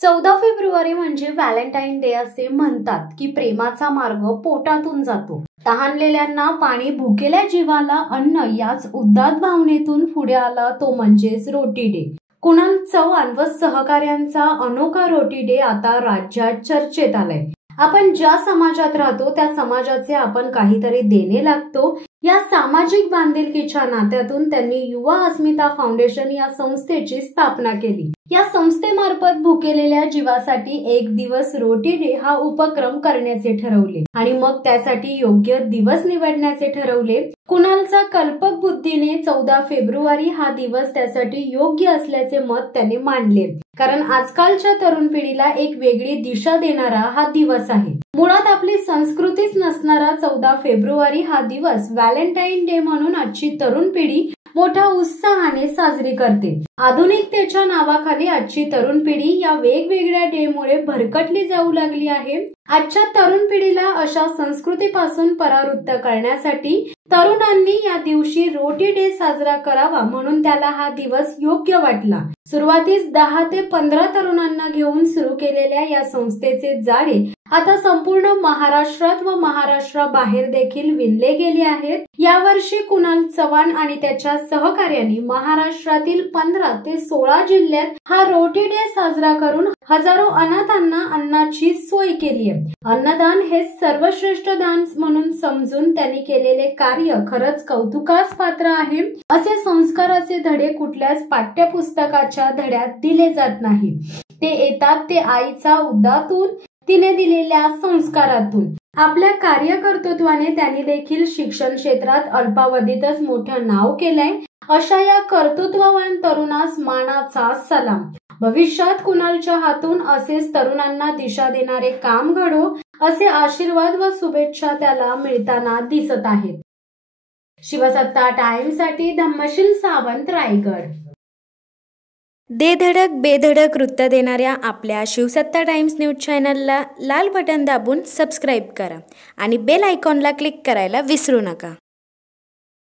14 February म्हणजे Valentine day असे म्हणतात की प्रेमाचा मार्ग पोटातून जातो। तहानलेल्यांना पाणी, भुकेल्या जीवाला अन्न याच उद्दात भावनेतून पुढे आला तो म्हणजेच रोटी डे। कुणाल चव्हाण व सहकार्यांचा अनोखा रोटी डे आता राज्यात चर्चेत आलाय। आपण ज्या समाजात राहतो त्या समाजाचे आपण काहीतरी देणे लागतो। या सामाजिक बांधिलकीच्या नात्यातून त्यांनी युवा अस्मिता फाउंडेशन या संस्थेची स्थापना केली। या संस्थेमार्फत भुकेलेल्या जीवासाठी एक दिवस रोटी डे हा उपक्रम करण्याचे ठरवले आणि मग त्यासाठी योग्य दिवस निवडण्याचे ठरवले। कुणालचा कल्पक बुद्धीने 14 फेब्रुवारी हा दिवस त्यासाठी योग्य असल्याचे मत त्याने मांडले, कारण आजकालच्या तरुण पिढीला एक वेगळी दिशा देणारा हा दिवस आहे। मुळात आपली संस्कृतीच नसणारा 14 फेब्रुवारी हा दिवस व्हॅलेंटाईन डे म्हणून आजची तरुण पिढी मोठ्या उत्साहाने साजरी करते। आधुनिकतेच्या नावाखाली आजची तरुण पिढी या वेगवेगळ्या डे मुळे भरकटली जाऊ लागली आहे। आजच्या तरुण पिढीला अशा संस्कृतीपासून परावृत्त करण्यासाठी तरुणांनी या दिवशी रोटी डे साजरा करावा म्हणून त्याला हा दिवस योग्य वाटला। सुरुवातीस 10 ते 15 तरुणांना घेऊन सुरू केलेल्या या संस्थेचे जाळे आता संपूर्ण महाराष्ट्रात व महाराष्ट्राबाहेर देखील विणले गेले आहेत। यावर्षी कुणाल चव्हाण आणि त्याच्या सहकार्यांनी महाराष्ट्रातील 15 ते 16 जिल्ह्यात हा रोटी डे साजरा करून हजारो अनाथांना अन्नाची सोय केली आहे। अन्नदान हे सर्वश्रेष्ठ दान म्हणून समजून त्यांनी केलेले कार्य खरंच कौतुकास पात्र आहे। असे संस्काराचे धडे कुठल्याच पाठ्यपुस्तकाच्या धड्यात दिले जात नाही, ते येतात ते आईचा उद्दातून तिने दिलेल्या संस्कारातून। आपल्या कार्यकर्तृत्वाने त्यांनी देखील शिक्षण क्षेत्रात अल्पावधीतच मोठं नाव केलंय। अशा या कर्तृत्ववान तरुणास मानाचा सलाम। भविष्यात कुणालच्या हातून असेच तरुणांना दिशा देणारे काम घडो असे आशीर्वाद व शुभेच्छा त्याला मिळताना दिसत आहेत। शिवसत्ता टाइम्ससाठी धम्मशील सावंत, रायगड। दे धडक बेधडक वृत्त देणाऱ्या आपल्या शिवसत्ता टाइम्स न्यूज चॅनलला लाल बटन दाबून सबस्क्राईब करा आणि बेल आयकॉनला क्लिक करायला विसरू नका।